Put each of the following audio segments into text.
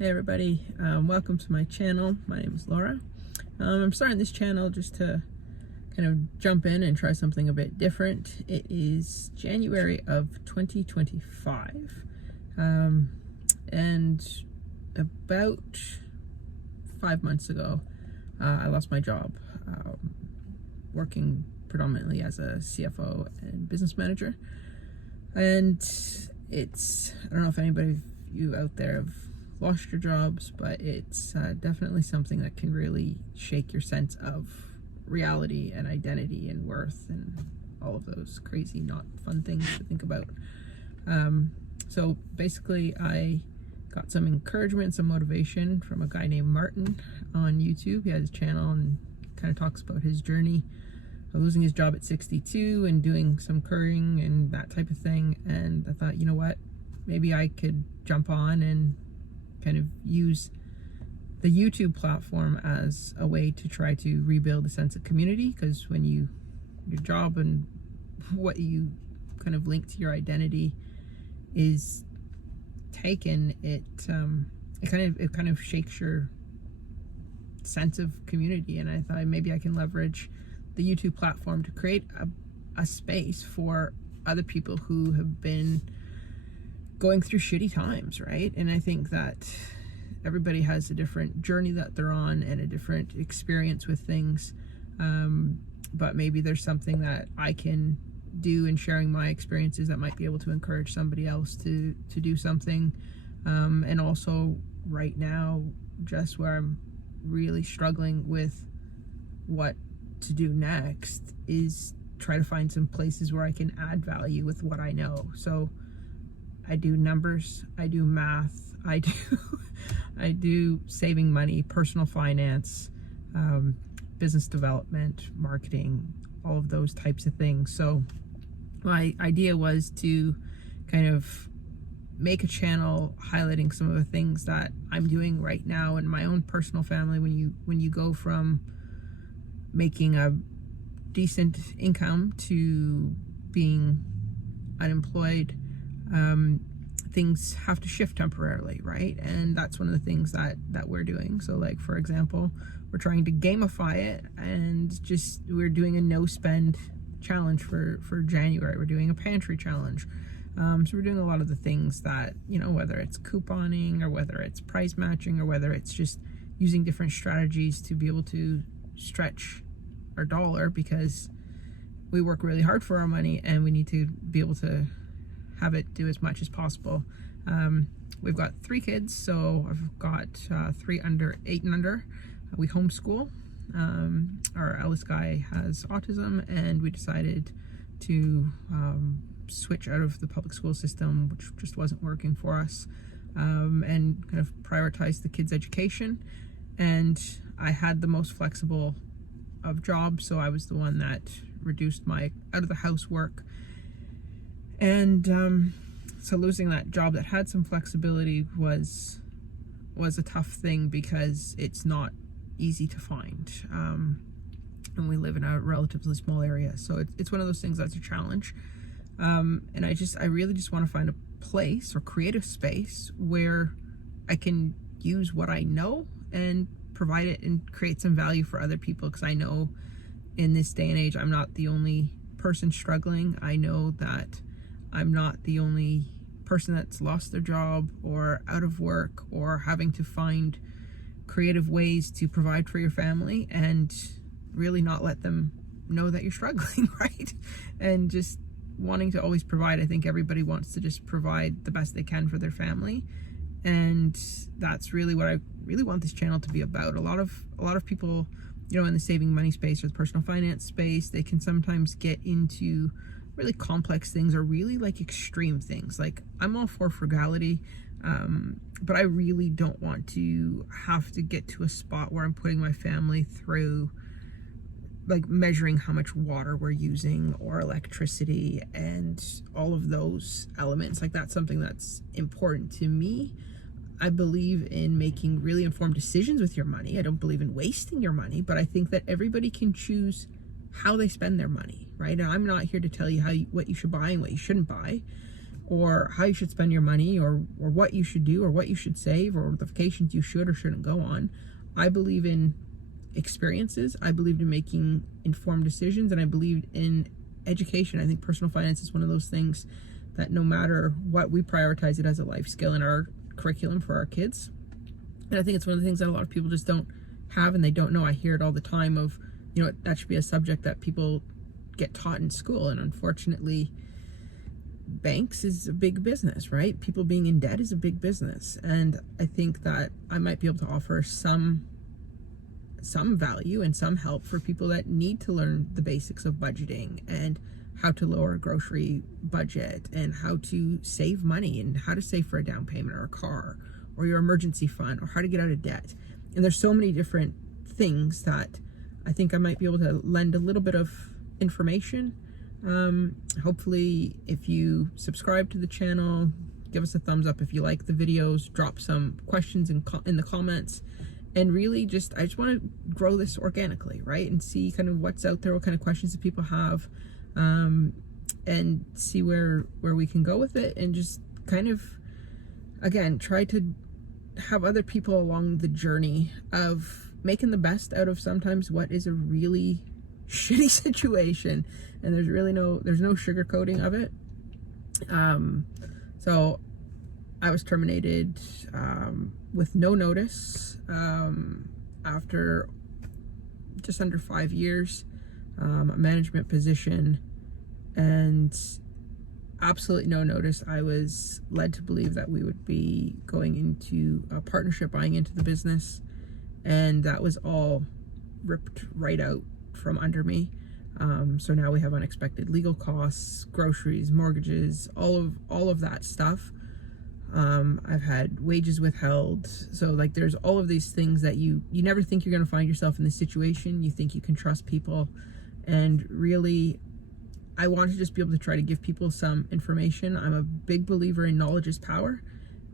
Hey everybody, welcome to my channel. My name is Laura. I'm starting this channel just to kind of jump in and try something a bit different. It is January of 2025, and about 5 months ago I lost my job, working predominantly as a CFO and business manager. And I don't know if anybody of you out there have lost your jobs, but it's definitely something that can really shake your sense of reality and identity and worth and all of those crazy, not fun things to think about. So basically, I got some encouragement, some motivation from a guy named Martin on YouTube. He has a channel and kind of talks about his journey of losing his job at 62 and doing some currying and that type of thing. And I thought, you know what, maybe I could jump on and kind of use the YouTube platform as a way to try to rebuild a sense of community, because when your job and what you kind of link to your identity is taken, it kind of shakes your sense of community. And I thought maybe I can leverage the YouTube platform to create a space for other people who have been going through shitty times, right? And I think that everybody has a different journey that they're on and a different experience with things, but maybe there's something that I can do in sharing my experiences that might be able to encourage somebody else to do something. And also right now, just where I'm really struggling with what to do next, is try to find some places where I can add value with what I know. So I do numbers, I do math, I do saving money, personal finance, business development, marketing, all of those types of things. So my idea was to kind of make a channel highlighting some of the things that I'm doing right now in my own personal family. When you go from making a decent income to being unemployed, things have to shift temporarily, right? And that's one of the things that we're doing. So like, for example, we're trying to gamify it, and we're doing a no spend challenge for January. We're doing a pantry challenge. So we're doing a lot of the things that, you know, whether it's couponing or whether it's price matching or whether it's just using different strategies to be able to stretch our dollar, because we work really hard for our money and we need to be able to have it do as much as possible. We've got 3 kids, so I've got 3 under 8 and under. We homeschool. Our eldest guy has autism, and we decided to switch out of the public school system, which just wasn't working for us, and kind of prioritize the kids' education. And I had the most flexible of jobs, so I was the one that reduced my out of the house work. And so losing that job that had some flexibility was a tough thing, because it's not easy to find, and we live in a relatively small area, so it's one of those things that's a challenge. And I really just want to find a place or create a space where I can use what I know and provide it and create some value for other people, because I know in this day and age I'm not the only person struggling. I know that I'm not the only person that's lost their job or out of work or having to find creative ways to provide for your family and really not let them know that you're struggling, right? And just wanting to always provide. I think everybody wants to just provide the best they can for their family, and that's really what I really want this channel to be about. A lot of people, you know, in the saving money space or the personal finance space, they can sometimes get into really complex things or really like extreme things. Like, I'm all for frugality, but I really don't want to have to get to a spot where I'm putting my family through like measuring how much water we're using or electricity and all of those elements. Like, that's something that's important to me. I believe in making really informed decisions with your money. I don't believe in wasting your money, but I think that everybody can choose how they spend their money, right? And I'm not here to tell you what you should buy and what you shouldn't buy. or how you should spend your money, or what you should do, or what you should save, or the vacations you should or shouldn't go on. I believe in experiences. I believed in making informed decisions, and I believed in education. I think personal finance is one of those things that no matter what, we prioritize it as a life skill in our curriculum for our kids. And I think it's one of the things that a lot of people just don't have, and they don't know. I hear it all the time of, you know, that should be a subject that people get taught in school. And unfortunately, banks is a big business, right? People being in debt is a big business. And I think that I might be able to offer some value and some help for people that need to learn the basics of budgeting, and how to lower a grocery budget, and how to save money, and how to save for a down payment or a car or your emergency fund, or how to get out of debt. And there's so many different things that I think I might be able to lend a little bit of information. Hopefully, if you subscribe to the channel, give us a thumbs up if you like the videos, drop some questions in the comments, and really I just want to grow this organically, right? And see kind of what's out there, what kind of questions that people have, and see where we can go with it, and just kind of, again, try to have other people along the journey of making the best out of sometimes what is a really shitty situation. And there's no sugarcoating of it. So I was terminated with no notice after just under 5 years, a management position, and absolutely no notice. I was led to believe that we would be going into a partnership, buying into the business, and that was all ripped right out from under me. So now we have unexpected legal costs, groceries, mortgages, all of that stuff. I've had wages withheld. So like there's all of these things that you never think you're going to find yourself in this situation. You think you can trust people, and really I want to just be able to try to give people some information. I'm a big believer in knowledge is power,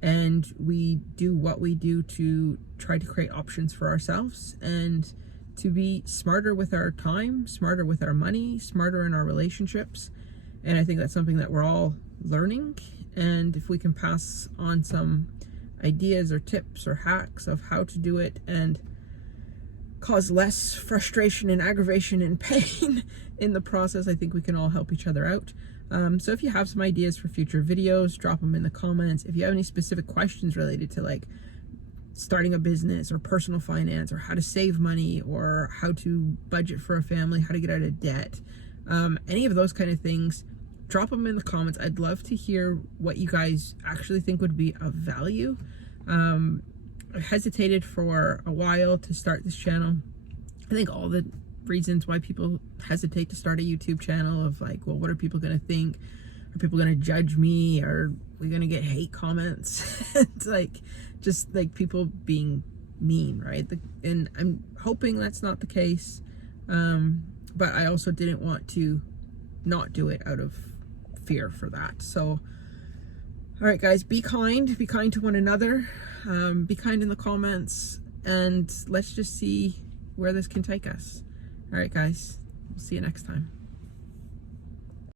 and we do what we do to try to create options for ourselves, and to be smarter with our time, smarter with our money, smarter in our relationships. And I think that's something that we're all learning. And if we can pass on some ideas or tips or hacks of how to do it and cause less frustration and aggravation and pain in the process, I think we can all help each other out. So if you have some ideas for future videos, drop them in the comments. If you have any specific questions related to like starting a business or personal finance, or how to save money, or how to budget for a family, how to get out of debt, any of those kind of things, drop them in the comments. I'd love to hear what you guys actually think would be of value. I hesitated for a while to start this channel. I think all the reasons why people hesitate to start a YouTube channel of like, well, what are people going to think? Are people going to judge me? Are we going to get hate comments? It's like, just like people being mean, right? And I'm hoping that's not the case. But I also didn't want to not do it out of fear for that. So, all right, guys, be kind to one another. Be kind in the comments, and let's just see where this can take us. All right, guys, we'll see you next time.